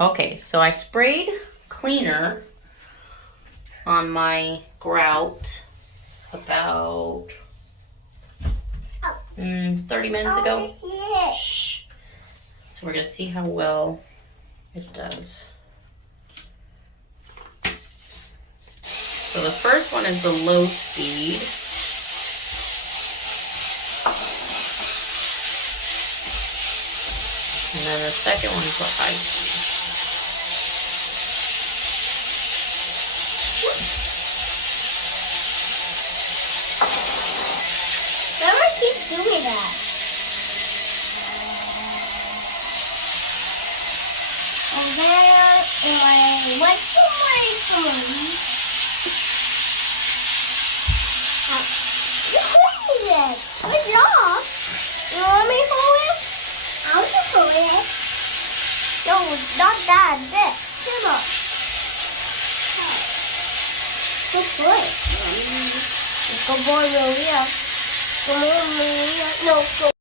Okay, so I sprayed cleaner on my grout about 30 minutes ago. Shh. So we're going to see how well it does. So the first one is the low speed. And then the second one's the high speed. Mama keeps doing that. And then what's the my phone? You cleaned it. Good job. You want me to hold it? I'll just hold it. No, not that. This. Come on. Good boy. Good boy, Maria. Come on, Maria. No, go.